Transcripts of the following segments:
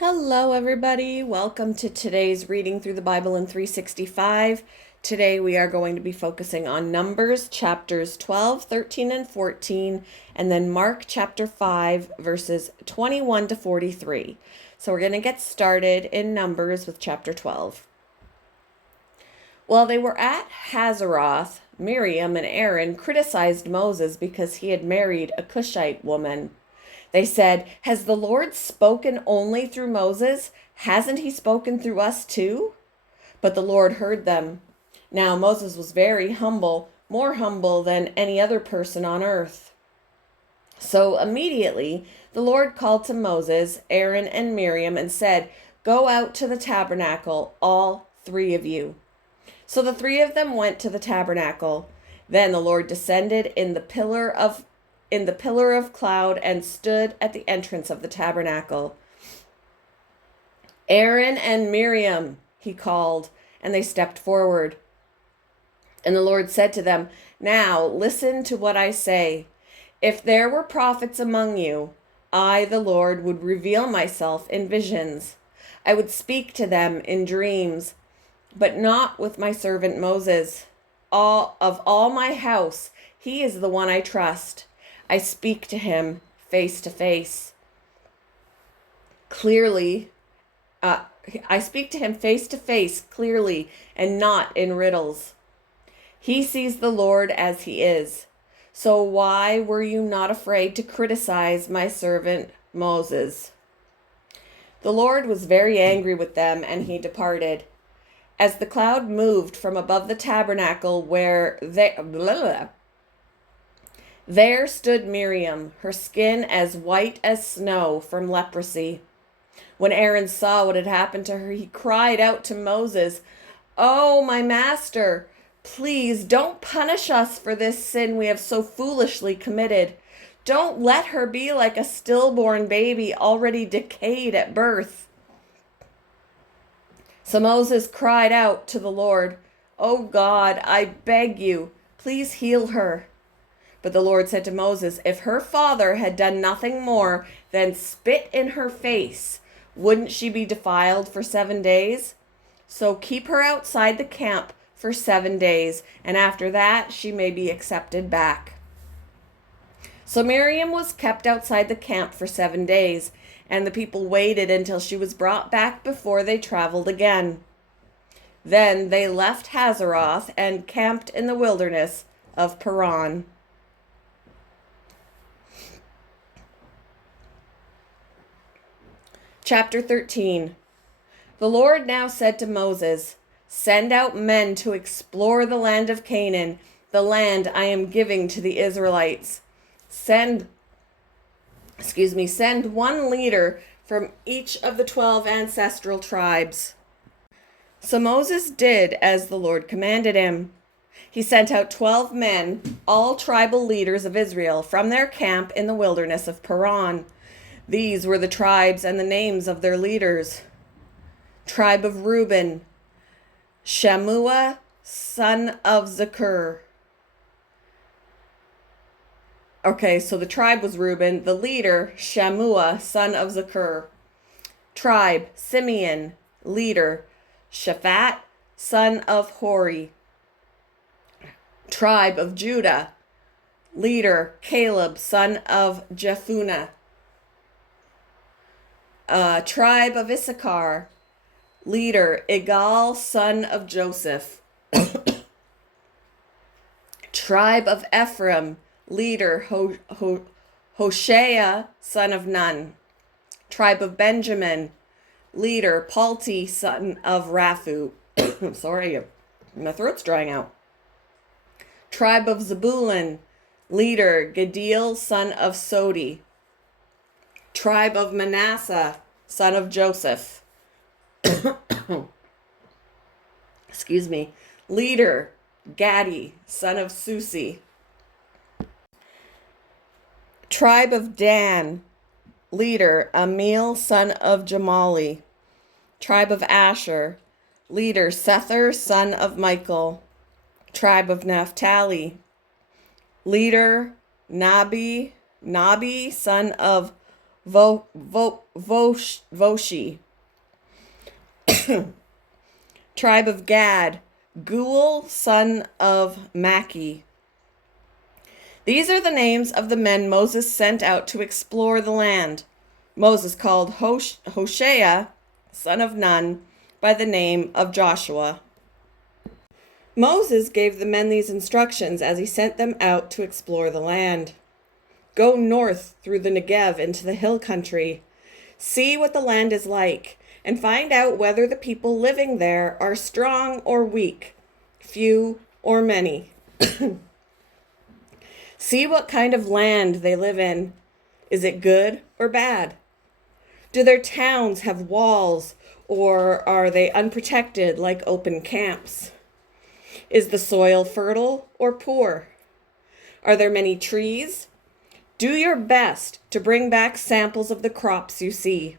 Hello, everybody. Welcome to today's reading through the Bible in 365. Today we are going to be focusing on Numbers chapters 12, 13, and 14, and then Mark chapter 5, verses 21 to 43. So we're going to get started in Numbers with chapter 12. While they were at Hazeroth, Miriam and Aaron criticized Moses because he had married a Cushite woman. They said, "Has the Lord spoken only through Moses? Hasn't he spoken through us too?" But the Lord heard them. Now Moses was very humble, more humble than any other person on earth. So immediately the Lord called to Moses, Aaron, and Miriam and said, "Go out to the tabernacle, all three of you." So the three of them went to the tabernacle. Then the Lord descended in the pillar of cloud and stood at the entrance of the tabernacle. "Aaron and Miriam," he called, and they stepped forward. And the Lord said to them, "Now listen to what I say. If there were prophets among you, I, the Lord, would reveal myself in visions. I would speak to them in dreams, but not with my servant Moses. Of all my house, he is the one I trust. I speak to him face to face. Clearly, I speak to him face to face, clearly, and not in riddles. He sees the Lord as he is. So why were you not afraid to criticize my servant Moses?" The Lord was very angry with them, and he departed. As the cloud moved from above the tabernacle there stood Miriam, her skin as white as snow from leprosy. When Aaron saw what had happened to her, he cried out to Moses, "Oh, my master, please don't punish us for this sin we have so foolishly committed. Don't let her be like a stillborn baby already decayed at birth." So Moses cried out to the Lord, "Oh God, I beg you, please heal her." But the Lord said to Moses, "If her father had done nothing more than spit in her face, wouldn't she be defiled for 7 days? So keep her outside the camp for 7 days, and after that she may be accepted back." So Miriam was kept outside the camp for 7 days, and the people waited until she was brought back before they traveled again. Then they left Hazeroth and camped in the wilderness of Paran. Chapter 13. The Lord now said to Moses, "Send out men to explore the land of Canaan, the land I am giving to the Israelites. Send one leader from each of the 12 ancestral tribes." So Moses did as the Lord commanded him. He sent out 12 men, all tribal leaders of Israel, from their camp in the wilderness of Paran. These were the tribes and the names of their leaders. Tribe of Reuben, Shammua, son of Zakur. Okay, so the tribe was Reuben, the leader, Shammua, son of Zakur. Tribe, Simeon, leader, Shaphat, son of Hori. Tribe of Judah, leader, Caleb, son of Jephunneh. Tribe of Issachar, leader, Igal, son of Joseph. Tribe of Ephraim, leader, Hoshea, son of Nun. Tribe of Benjamin, leader, Palti, son of Raphu. Sorry, my throat's drying out. Tribe of Zebulun, leader, Gediel, son of Sodi. Tribe of Manasseh, son of Joseph. Excuse me. Leader, Gadi, son of Susi. Tribe of Dan, leader, Amiel, son of Jamali. Tribe of Asher, leader, Sether, son of Michael. Tribe of Naphtali, leader, Nabi, son of Voshi. Tribe of Gad, Geuel, son of Maki. These are the names of the men Moses sent out to explore the land. Moses called Hoshea, son of Nun, by the name of Joshua. Moses gave the men these instructions as he sent them out to explore the land. Go north through the Negev into the hill country. See what the land is like, and find out whether the people living there are strong or weak, few or many. See what kind of land they live in. Is it good or bad? Do their towns have walls, or are they unprotected like open camps? Is the soil fertile or poor? Are there many trees? Do your best to bring back samples of the crops you see.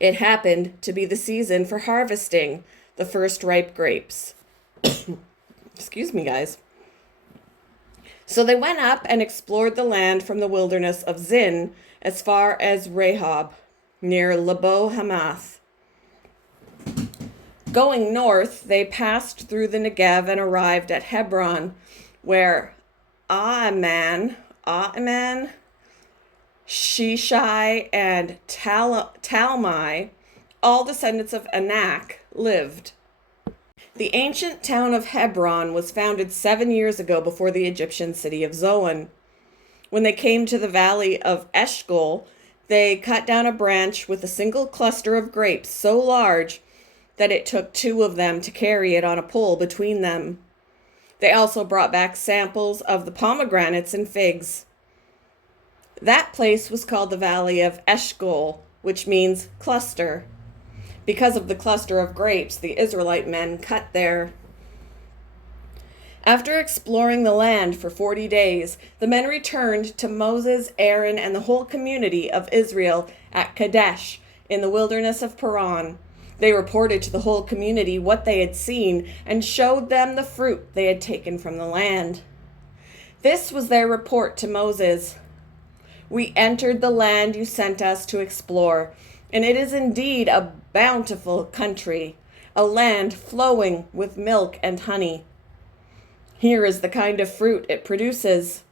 It happened to be the season for harvesting the first ripe grapes. Excuse me, guys. So they went up and explored the land from the wilderness of Zin as far as Rehob, near Lebo Hamath. Going north, they passed through the Negev and arrived at Hebron, where Aaman, Shishai, and Talmai, all descendants of Anak, lived. The ancient town of Hebron was founded 7 years ago before the Egyptian city of Zoan. When they came to the valley of Eshcol, they cut down a branch with a single cluster of grapes so large that it took 2 of them to carry it on a pole between them. They also brought back samples of the pomegranates and figs. That place was called the Valley of Eshcol, which means cluster. Because of the cluster of grapes the Israelite men cut there. After exploring the land for 40 days, the men returned to Moses, Aaron, and the whole community of Israel at Kadesh in the wilderness of Paran. They reported to the whole community what they had seen and showed them the fruit they had taken from the land. This was their report to Moses. We entered the land you sent us to explore, and it is indeed a bountiful country, a land flowing with milk and honey. Here is the kind of fruit it produces.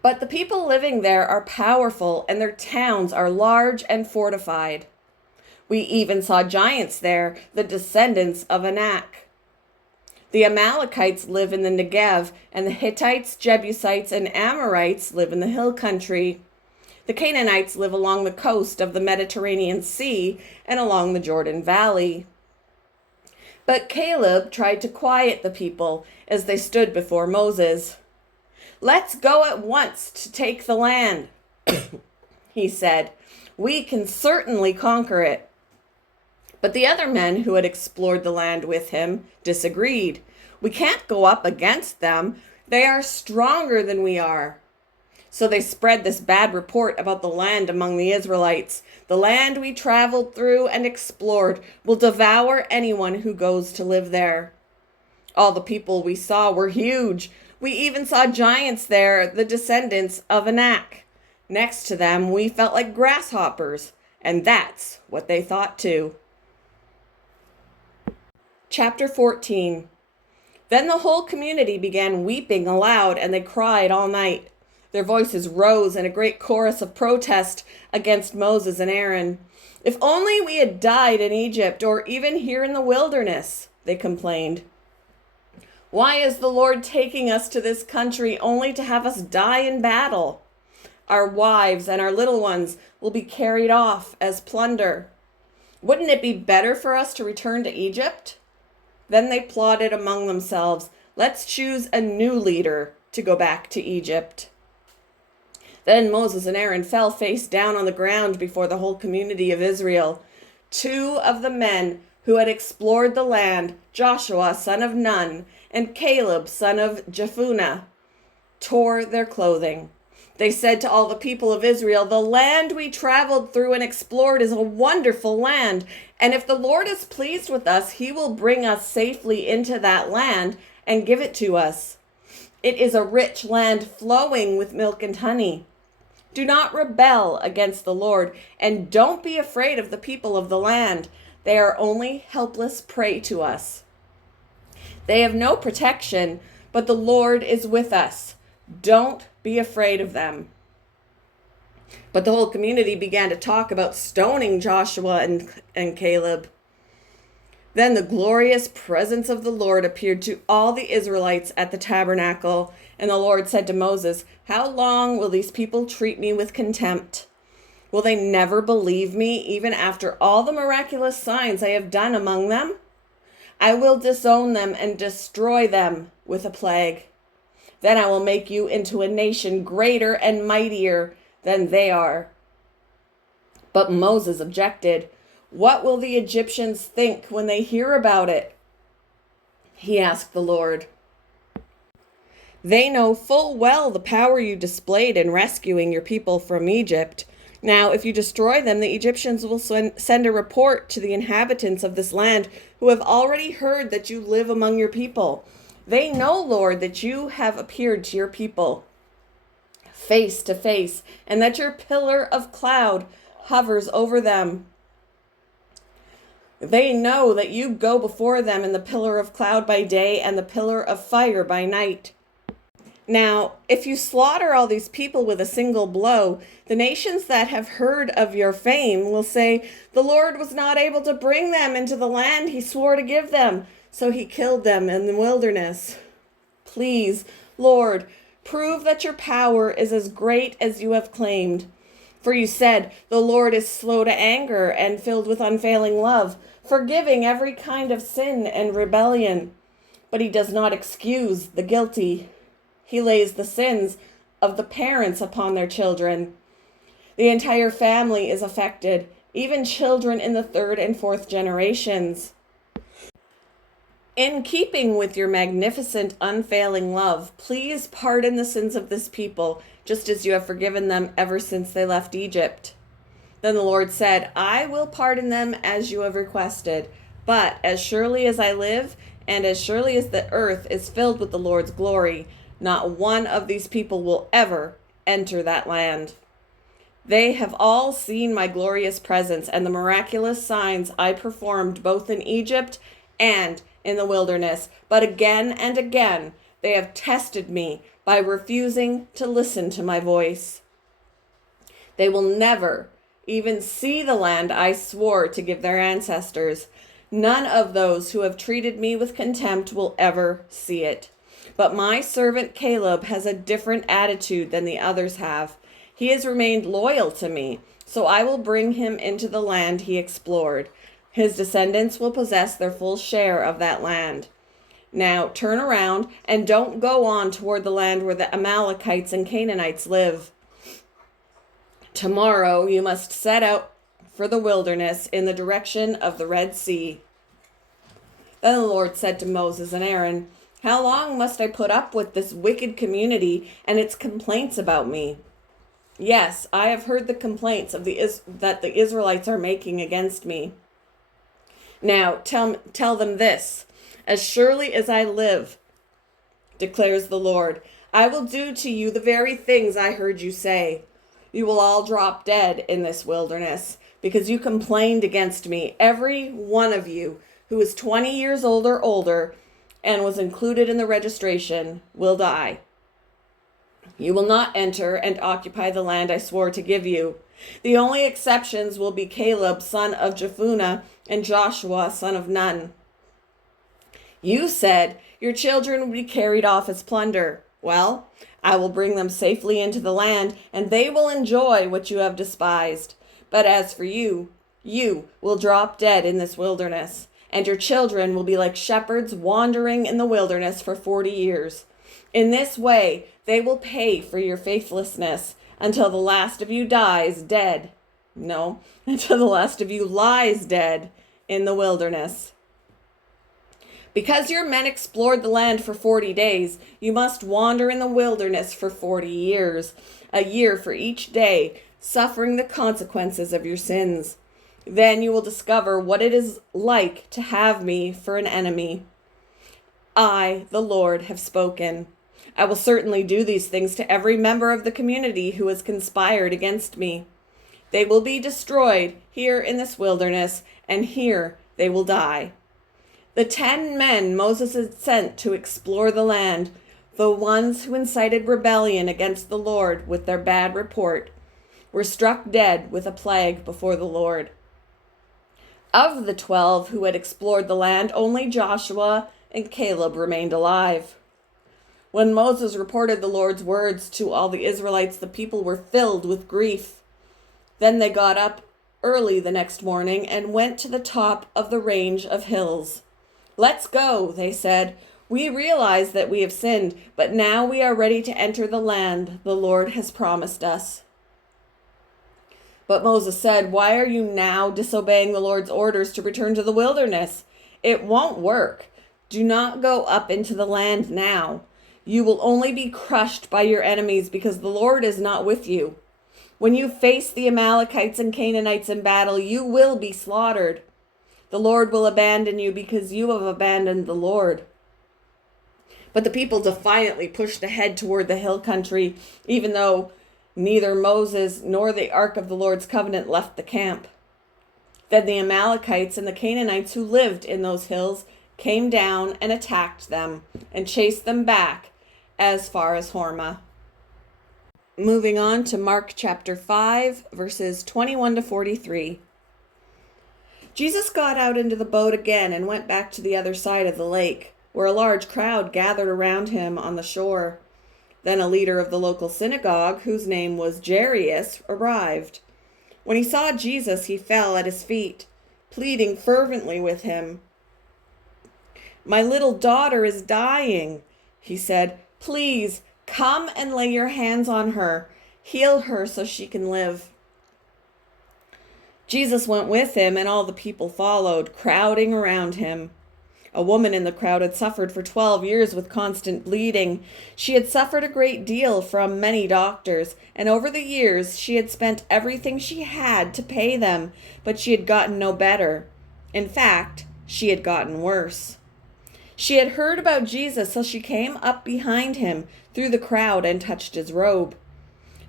But the people living there are powerful, and their towns are large and fortified. We even saw giants there, the descendants of Anak. The Amalekites live in the Negev, and the Hittites, Jebusites, and Amorites live in the hill country. The Canaanites live along the coast of the Mediterranean Sea and along the Jordan Valley. But Caleb tried to quiet the people as they stood before Moses. Let's go at once to take the land, he said. We can certainly conquer it. But the other men who had explored the land with him disagreed. We can't go up against them. They are stronger than we are. So they spread this bad report about the land among the Israelites. The land we traveled through and explored will devour anyone who goes to live there. All the people we saw were huge. We even saw giants there, the descendants of Anak. Next to them, we felt like grasshoppers, and that's what they thought too. Chapter 14. Then the whole community began weeping aloud, and they cried all night. Their voices rose in a great chorus of protest against Moses and Aaron. If only we had died in Egypt, or even here in the wilderness, they complained. Why is the Lord taking us to this country only to have us die in battle? Our wives and our little ones will be carried off as plunder. Wouldn't it be better for us to return to Egypt? Then they plotted among themselves, let's choose a new leader to go back to Egypt. Then Moses and Aaron fell face down on the ground before the whole community of Israel. 2 of the men who had explored the land, Joshua, son of Nun, and Caleb, son of Jephunneh, tore their clothing. They said to all the people of Israel, the land we traveled through and explored is a wonderful land, and if the Lord is pleased with us, he will bring us safely into that land and give it to us. It is a rich land flowing with milk and honey. Do not rebel against the Lord, and don't be afraid of the people of the land. They are only helpless prey to us. They have no protection, but the Lord is with us. Don't be afraid of them." But the whole community began to talk about stoning Joshua and Caleb. Then the glorious presence of the Lord appeared to all the Israelites at the tabernacle. And the Lord said to Moses, "How long will these people treat me with contempt? Will they never believe me, even after all the miraculous signs I have done among them? I will disown them and destroy them with a plague. Then I will make you into a nation greater and mightier than they are." But Moses objected. "What will the Egyptians think when they hear about it?" He asked the Lord. "They know full well the power you displayed in rescuing your people from Egypt. Now, if you destroy them, the Egyptians will send a report to the inhabitants of this land who have already heard that you live among your people. They know, Lord, that you have appeared to your people face to face, and that your pillar of cloud hovers over them. They know that you go before them in the pillar of cloud by day and the pillar of fire by night. Now, if you slaughter all these people with a single blow, the nations that have heard of your fame will say, 'The Lord was not able to bring them into the land he swore to give them, so he killed them in the wilderness.' Please, Lord, prove that your power is as great as you have claimed. For you said, 'The Lord is slow to anger and filled with unfailing love, forgiving every kind of sin and rebellion. But he does not excuse the guilty. He lays the sins of the parents upon their children. The entire family is affected, even children in the third and fourth generations. In keeping with your magnificent, unfailing love, please pardon the sins of this people, just as you have forgiven them ever since they left Egypt." Then the Lord said, "I will pardon them as you have requested, but as surely as I live, and as surely as the earth is filled with the Lord's glory, not one of these people will ever enter that land. They have all seen my glorious presence and the miraculous signs I performed both in Egypt and in the wilderness, but again and again they have tested me by refusing to listen to my voice. They will never even see the land I swore to give their ancestors. None of those who have treated me with contempt will ever see it. But my servant Caleb has a different attitude than the others have. He has remained loyal to me, so I will bring him into the land he explored. His descendants will possess their full share of that land. Now turn around and don't go on toward the land where the Amalekites and Canaanites live. Tomorrow you must set out for the wilderness in the direction of the Red Sea." Then the Lord said to Moses and Aaron, "How long must I put up with this wicked community and its complaints about me? Yes, I have heard the complaints that the Israelites are making against me. Now tell them this, 'As surely as I live, declares the Lord, I will do to you the very things I heard you say. You will all drop dead in this wilderness, because you complained against me. Every one of you who is 20 years old or older and was included in the registration will die. You will not enter and occupy the land I swore to give you. The only exceptions will be Caleb, son of Jephunneh, and Joshua, son of Nun. You said your children would be carried off as plunder. Well, I will bring them safely into the land, and they will enjoy what you have despised. But as for you, you will drop dead in this wilderness, and your children will be like shepherds wandering in the wilderness for 40 years. In this way, they will pay for your faithlessness until the last of you dies dead. No, until the last of you lies dead in the wilderness. Because your men explored the land for 40 days, you must wander in the wilderness for 40 years, a year for each day, suffering the consequences of your sins. Then you will discover what it is like to have me for an enemy. I, the Lord, have spoken. I will certainly do these things to every member of the community who has conspired against me. They will be destroyed here in this wilderness, and here they will die. The 10 men Moses had sent to explore the land, the ones who incited rebellion against the Lord with their bad report, were struck dead with a plague before the Lord. Of the 12 who had explored the land, only Joshua and Caleb remained alive. When Moses reported the Lord's words to all the Israelites, the people were filled with grief. Then they got up early the next morning and went to the top of the range of hills. "Let's go," they said. "We realize that we have sinned, but now we are ready to enter the land the Lord has promised us." But Moses said, "Why are you now disobeying the Lord's orders to return to the wilderness? It won't work. Do not go up into the land now. You will only be crushed by your enemies because the Lord is not with you. When you face the Amalekites and Canaanites in battle, you will be slaughtered. The Lord will abandon you because you have abandoned the Lord." But the people defiantly pushed ahead toward the hill country, even though neither Moses nor the ark of the Lord's covenant left the camp. Then the Amalekites and the Canaanites who lived in those hills came down and attacked them and chased them back as far as Hormah. Moving on to Mark chapter 5, verses 21 to 43. Jesus got out into the boat again and went back to the other side of the lake, where a large crowd gathered around him on the shore. Then a leader of the local synagogue, whose name was Jairus, arrived. When he saw Jesus, he fell at his feet, pleading fervently with him. "My little daughter is dying," he said. "Please, come and lay your hands on her. Heal her so she can live." Jesus went with him, and all the people followed, crowding around him. A woman in the crowd had suffered for 12 years with constant bleeding. She had suffered a great deal from many doctors, and over the years she had spent everything she had to pay them, but she had gotten no better. In fact, she had gotten worse. She had heard about Jesus, so she came up behind him through the crowd and touched his robe.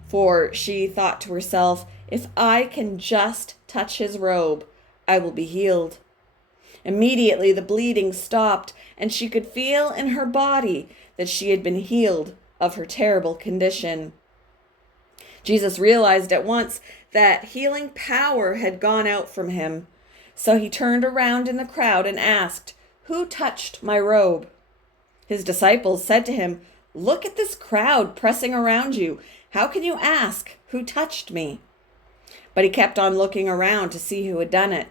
For she thought to herself, "If I can just touch his robe, I will be healed." Immediately the bleeding stopped, and she could feel in her body that she had been healed of her terrible condition. Jesus realized at once that healing power had gone out from him. So he turned around in the crowd and asked, "Who touched my robe?" His disciples said to him, "Look at this crowd pressing around you. How can you ask, 'Who touched me?'" But he kept on looking around to see who had done it.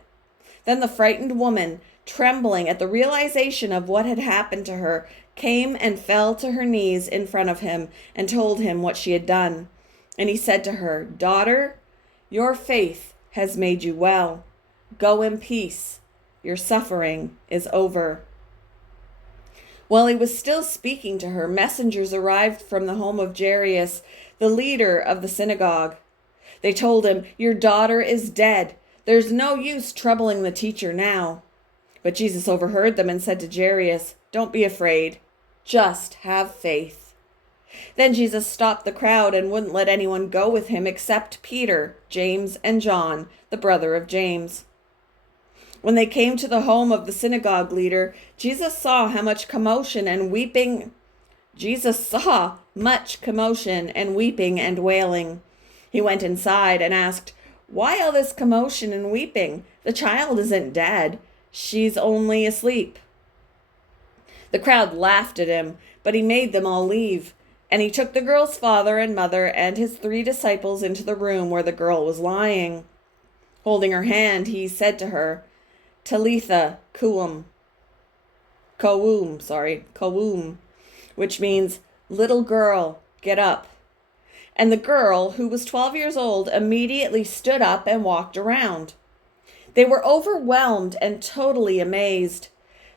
Then the frightened woman, trembling at the realization of what had happened to her, came and fell to her knees in front of him and told him what she had done. And he said to her, "Daughter, your faith has made you well. Go in peace. Your suffering is over." While he was still speaking to her, messengers arrived from the home of Jairus, the leader of the synagogue. They told him, "Your daughter is dead. There's no use troubling the teacher now." But Jesus overheard them and said to Jairus, "Don't be afraid. Just have faith." Then Jesus stopped the crowd and wouldn't let anyone go with him except Peter, James, and John, the brother of James. When they came to the home of the synagogue leader, Jesus saw much commotion and weeping and wailing. He went inside and asked, "Why all this commotion and weeping? The child isn't dead. She's only asleep." The crowd laughed at him, but he made them all leave. And he took the girl's father and mother and his 3 disciples into the room where the girl was lying. Holding her hand, he said to her, "Talitha koum," which means, "Little girl, get up." And the girl, who was 12 years old, immediately stood up and walked around. They were overwhelmed and totally amazed.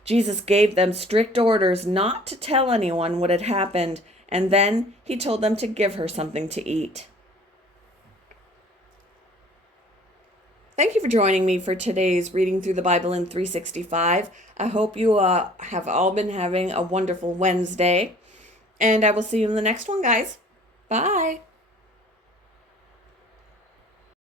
Jesus gave them strict orders not to tell anyone what had happened, and then he told them to give her something to eat. Thank you for joining me for today's Reading Through the Bible in 365. I hope you have all been having a wonderful Wednesday. And I will see you in the next one, guys. Bye.